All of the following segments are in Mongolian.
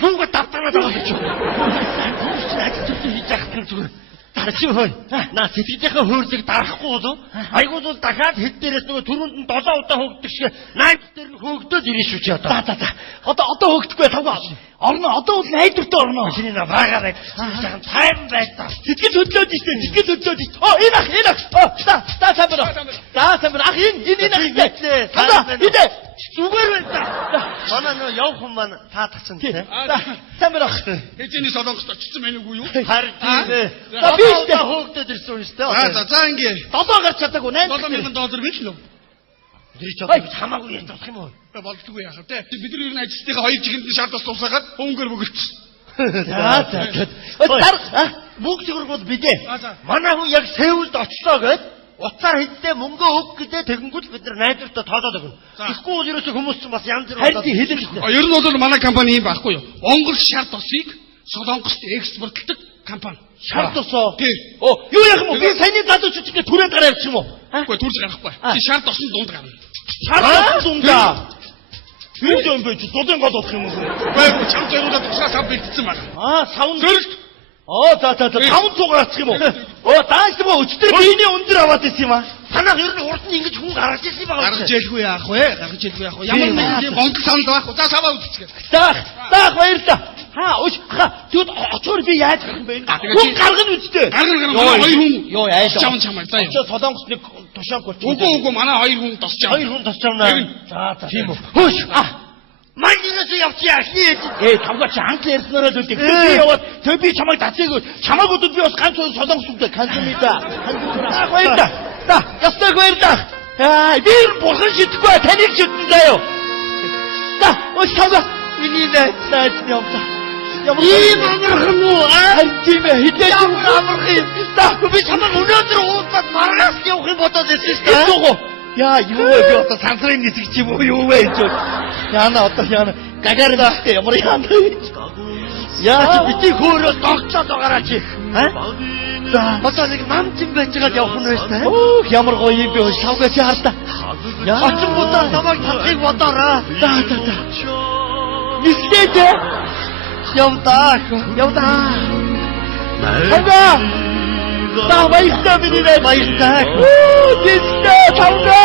ханга давтараад байгаа гэж. Ажил хийж яхах зүгээр. Чи хөөе. Наа сэтгэлийнхээ хөөрлөг дарахгүй болов. Айгуул бол дахиад хэд дээрээс нөгөө түрүүнд нь 7 удаа хөөгдөх шиг 8 дээр нь хөөгдөд ирэх шүү чи одоо. За. Одоо хөөгдөхгүй тавга. Орно одоо бол найдвартай орно. Чиний на баагаар сайхан тайван байцаа. Сэтгэл хөдлөөд штэ. Энэ ах. За сайн байна. Ах энэ ах. Одоо идэ. Зүгээр байна. Манай нөө явах юм маань таатагсан тий. Сайн байна. Хэзээний солонгост очсон байх уу юу? Харин за би штэ хөөгдөд ирсэн юм штэ. За ингээ. 7 гарч чадаагүй $7,000 биш л үү? Тэр ч одоо хамаагүй юм болох юм уу? Болдгоо яах вэ? Бид нар ер нь ажилтныхаа хоёр чиглэлийн шаардлагаас тусаагаад хөнгөр бөгөлцсөн. За. Бүгд зөвхөн бол бидээ. Манай хүн яг Сеулд очлоо гэд утсаар хэлдээ мөнгө өг гэдэг тэгэнгүүт бид нар найдвартай тоолоод өгнө. Тэгэхгүй бол ерөөсөө хүмүүс ч бас янз бүр харин хэлэн шүү. Ер нь бол манай компани юм байхгүй юу? Монгол шарт усыг Солонгост экспортлдог компани. Шарт усоо. Тий. Юу яах юм бэ? Би саяны залуучуудтай түрээд гараа явчих юм уу? Үгүй түрж гарахгүй. Чи шарт усан дунд гарна. Шарт дундаа. Юу юм бэ? Дудын гол болох юм уу? Үгүй чам зориулаад тусгай сав бэлдсэн байна. Савн зөвлөлт. За. 5 цугаарчих юм уу? Дааш юм уу? Өчтөр биений өндөр аваад ирсэн юм аа. Танах ер нь урд нь ингэж хүн гаргаж ирсэн байгаа. Гаргаж ялгүй яах вэ? Ямар нэг Монгол санд байхгүй. За саваа үзчихээ. Заах баярлаа. Тэгвэл очихоор би яаж гэх юм бэ? Хүн гаргана үстэй. Гаргана хоёр хүн. Йоо яаш. Чамаа. За. Очоо Солонгос нэг тушааг болчих. Үгүй манай хоёр хүн тосч байгаа. Хоёр хүн тосч байгаа. За. Тийм үү. Хөөш. Манжинаас явчихъя. Тавга чи англиар ярьснараа л үгүй. Би яваад тэг би чамайг дацыг чамаагуудад би бас ганц Солонгос үгтэй канцумида. Баярлаа. За, ястаг баярлаа. Би бурхан шидэхгүй таныг шидэн заяа. За, тавга миний найз яваа. Ийм амархан уу? Тийм ээ. Хитэж амарх юм. За, би чамайг өнөөдөр уулзаад маргаас явах юм бодоод байсан шүү дээ. Яа, юу вэ? Би одоо сансрын нисгч юм уу? Юу вэ гэж. Яна гагартай ямар яана. Яа, чи бити хөөрөөс тогтцоод байгаараа чи. За, одоо нэг намчин байж байгаад явах нь байж таа. Ямар гоё юм бэ? Савгаа чи хартаа. Очин будаа намайг татхыг бодоорой. За. Нисгээд явдаа. Тавга. За, баярлалаа миний найз. Баярлалаа. Нисгээд тавга.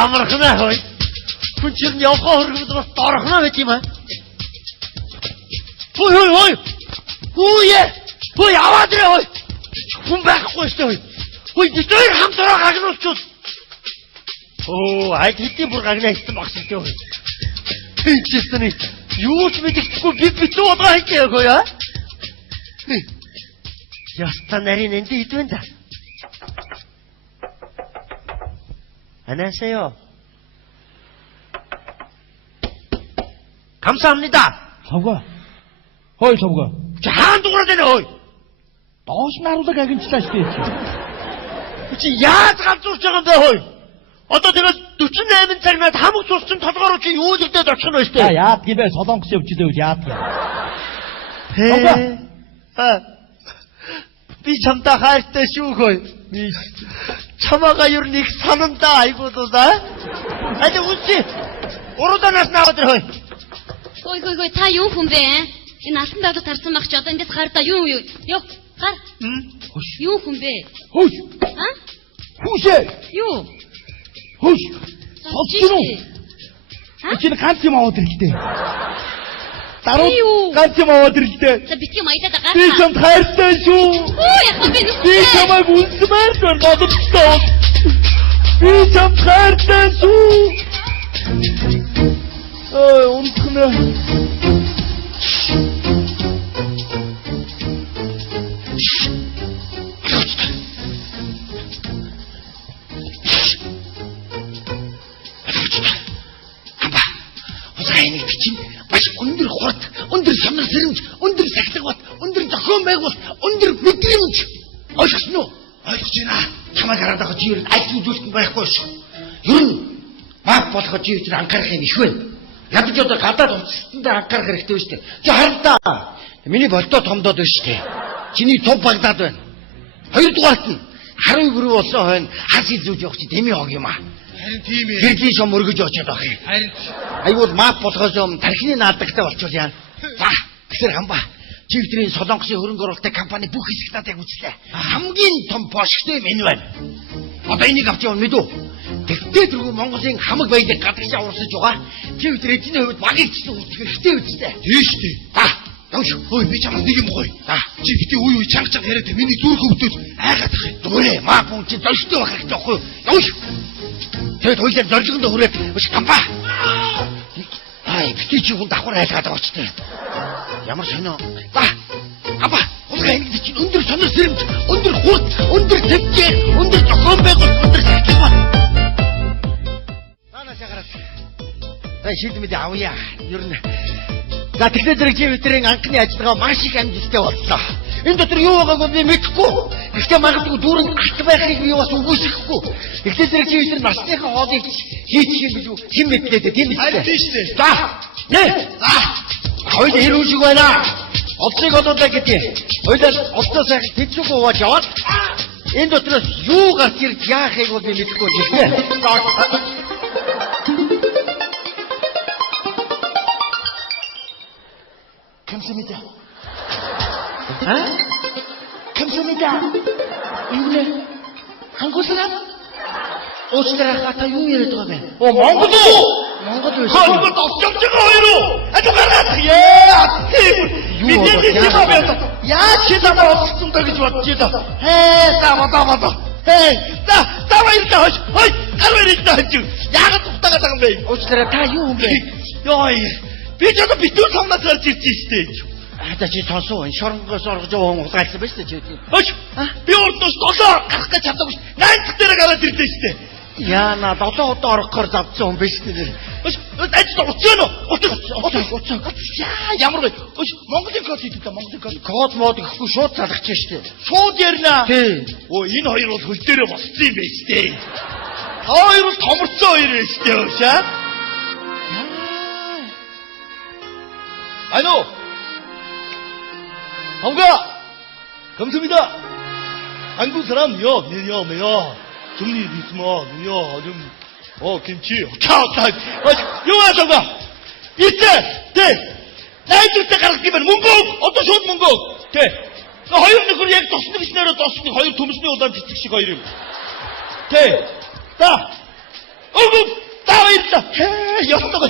Амархна хой. Хүн чинь явхаа хөргөмд бас дорхно гэж юм аа. Хой. Хой аваад ирээ хой. Хүн байхгүй шүү дээ. Хой дээр хамтраа гагнуулчихвол. Айд хэдийн бүр гагнаа хийсэн багш дээ хой. Тийчээсний юу ч мэдэхгүй би битүү удаа хийх яа. Яста нарийн энд идвэн да. 안녕하세요. 감사합니다. Тавга. 하안 дуурайдаа хөөе. Доош нь харуулаг агимчлаа шүү дээ. Чи яаж галзуурч байгаа юм бэ хөөе? Одоо тэгэл 48 цагнаад хамаг цусчин толгоор чи юу нэгдээд очих нь байна шүү дээ. Яад гибэ Солонгос явж идэл яад. Би чамтай хайртай шүү хөөе. Чамаага ер нь их санамдаа айгуулаа. Аja үсchi. Урууданаас наваад хөөе. Хөөе та юу хүн бэ? Энэ алтан давд тарсан байх чи одоо эндээс гардаа юу? Ёо, гар. Юу хүн бэ? Хөөш. Хүүшээ. Юу? Хөөш. Сонсгоо. Эцэг ганц юм аваад ирэхтэй. Даруу ганц юм аваад ирэхтэй. За битгий маягдаад байгаа. Би чамд хайртай шүү. Яхаа би нүх. Би чамайг үнсмээр бодчихсон. Би чамд хайртай шүү. Унтхнаа. Энийг бичин маш өндөр хурд, өндөр самар сэрэмж, өндөр сахилга бат, өндөр зохион байгуулалт, өндөр мэдрэмж. Ойлгосон уу? Ойлгож байна. Чамайг хараад байгаа чи ер нь аль зүйлд байхгүй шүү. Ер нь мап болгож чи тэр анхаарах юм иш вэ? Ядаж одоо гадаад унцсандаа анхаарах хэрэгтэй шүү дээ. Чи харалтаа. Миний болтоо томдоод байна шүү дээ. Чиний цуг багдаад байна. Хоёрдугаарт нь 12 болсон хойно хас илүүж явах чи дэмий хог юм аа. Харин тийм ээ. Гэрлийн шом өргөж очиод байх юм. Харин Айгуул мап болгоос юм тархины наадагтай болчихвол яана. За тэгэхээр хамбаа. Чивтрийн Солонгосын хөрөнгө оруулалтын компани бүх хэсэг надад үзлээ. Хамгийн том пошигтэй юм энэ байна. Одоо энийг авч явна мэдүү. Тэгтээ тэргүй Монголын хамаг баялаг гадагш аварсаж байгаа. Чивтэр эзний хувьд багийнчсан үлдэх хэрэгтэй үстэй. тийм шүү дээ. За явш. Ой би чамд нэг юм гоё. За Чи битээ үе чанга чанга яриад миний зүрх өвдөж айгаад ах. зүгээр маа хүн чи зорчтой байх хэрэгтэй байхгүй юу? Явш. Тэгэд хоёулаа зорилгонд хүрээд биш кампаа. Ай битээ чи хүн давхар айлгаад байгаа ч тийм. Ямар сонио. За апа улгаа ингэ чи өндөр сонор сэрэмж, өндөр хурд, өндөр төвчээ, өндөр зохион байгуул, өндөр захиалга. Танаас ягараад. За шийдмэд авъя. Ер нь за тэгэхээр зэрэг чи өдрийн анхны ажиллагаа маш их амжилттай боллоо. Энэ дотор юу байгааг би мэдэхгүй. Гэхдээ магадгүй дүүрэн алт байхыг би бас үгүйсэхгүй. Тэгэхээр зэрэг чи өдөр насныхаа хоолыг хийчих юм биш үү? Хэн мэдлээ дээ тийм үү? Харин тийм шүү дээ. За. Нэ. За. Хоёул хэрүү шиг байна. Олцыг олоолаа гэдэг. Хоёул олцоо сайхан тэцүүг ууж яваад энэ дотроос юу гарч ирж яахыг бол би мэдэхгүй юм. 감사합니다. 아? 감사합니다. 이분의 한국 사람? 오스트라 같아 유일을 더하네. 몽고도! 몽고도 있어. 이거 덕정정가 어이로! 아주 가라! 야! 미디어니 집합이었다. 야! 세상에 없을 정도로 좋았지다. 헤! 따마. 헤! 따마 이렇게 하시. 어이! 따마 이렇게 하시. 야가 똑딱하다 그래. 오스트라 다 유흥해. 야이. 비저도 비뚤 성나서 짓지시대. 아저씨 저수원 шоронгоос оргож явсан утгаалсан байж тээ чи. Өч. Би урдаас долоо гарах гэж чаддаг. Найнт дээр гараад ирлээ штэ. Яна долоо удаа орохоор завдсан хүн биш тээ. Өч. Ажид уцаа нөө. Яа ямар вэ? Өч. Монголын код хийдэг та Монголын код. Код мод гэхгүй шууд залгаж штэ. Шууд ярина. Тий. Оо энэ хоёр бол хөл дээрээ боссон юм байж тээ. Хоёр бол томорцсон хоёр байж тээ өөшөө. 아노! 한국아! 감사합니다! 한국 사람이요, 매요. 정리 있으면, 김치, 영화 정가! 이때, 나이 줄때 가르치면, 문국! 어떤 좋은 문국! 허유는 그리 얘기 떴으니, 시내로 떴으니, 허유 도무시니 오단 비틱시 거이름. 따와 있다! 여섯다가,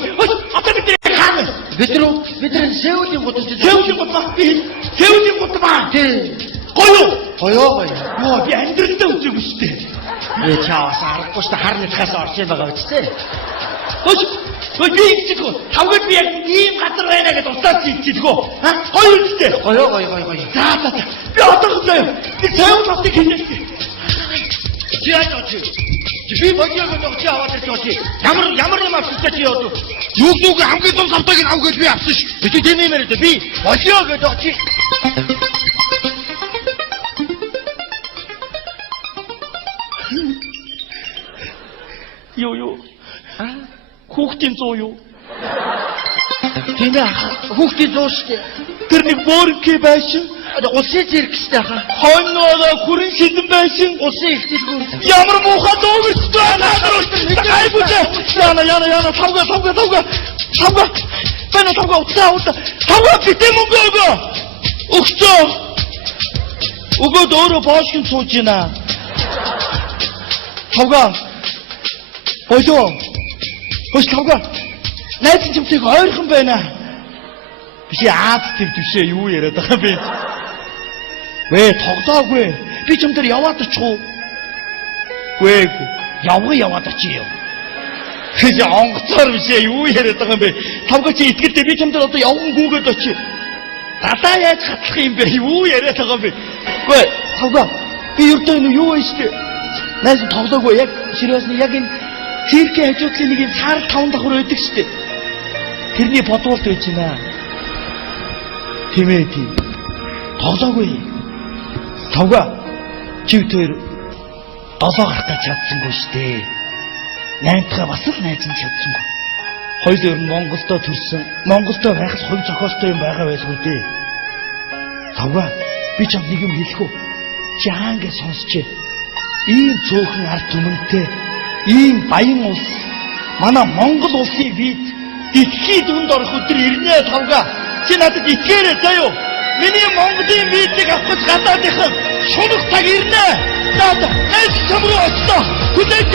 아까 밑에 가면! 밑으로 세우진 것도 봐! 세우진 것도 봐! 거요! 와, 비 안 들었다고 쓰고 싶대! 왜, 자와서 알았고, 싶다, 하루에 가서 어찌 막아, 어찌대? 비 찍고, 하고 비에 님 갖다 해야 되겠다, 없다, 찍고, 거요, 진짜! 거요. 자, 비 어떤 거요? 비 세우는 어떻게 괜찮지? 지하철 비 먼저 좀 지하와들 좋지. 야무르 막 진짜지요. Юуг хамгийн том самтайг авах гэж би авсан ш. 비트 재미면은 비 먼저 그 좋지. 요요. хүүхдийн зуу юу? Тийм ээ. хүүхдийн зуу шүү дээ. Тэр нэг бөөрөнхий байшин. Улсын зэрэгчтэй хаа. Хойноогоо хүрэн шидэн байшин. Улсын их зэрэг. Ямар муухай зуу гэж байна. Айгуу. Яна тавга. Бана тавга утаа. Тавга битээ мөнгө өгөө. Өгчөө. Өгөөд өөрөө боошин сууж байна. Тавга. Ойдоо. Хөш тавга. Найз чимтэйг ойрхон байна. Биш Аз төв төвшөө юу яриад байгаа бэ? Вэ тоглоогүй. Би ч юм дээр яваад очих уу? Гүй. Яваад очие. Хэж онгоцоор биш юу яриад байгаа юм бэ? Тавга чи итгэлтэй би ч юм дээр одоо явган гүгээд очие. Дадаа яаж хатлах юм бэ? Юу яриад байгаа юм бэ? Гүй. Тавга. Би ердөө юу вэ штэ? Найз тоглоогүй яг сериусны яг энэ циркийн хажуудлын нэг юм сар 5 давхар байдаг штэ. Тэрний бодволт байж байна. Тийм. Тоглоогүй. Тавга чивтэр долоо гарах гэж чадсангүй штэ. Найнтгаа бас л найз нь чадсангүй. Хоёул ер нь Монголдо төрсөн. Монголдо байхс хувь зохиолтой юм байгаа байлгүй дээ. Тавга би ч нэг юм хэлэх үү? Жаанг сонсч. Ийм цөөхөн ард түмэнтэй ийм баян улс манай Монгол улсын виз дэлхийд дүнд орох өдөр ирнэ тавга. Чи надад итгээрэй заяо. Миний Монголын визийг авах гадаадынхан шунах цаг ирнэ. Наад найз чам руу очлоо. Хүлээж.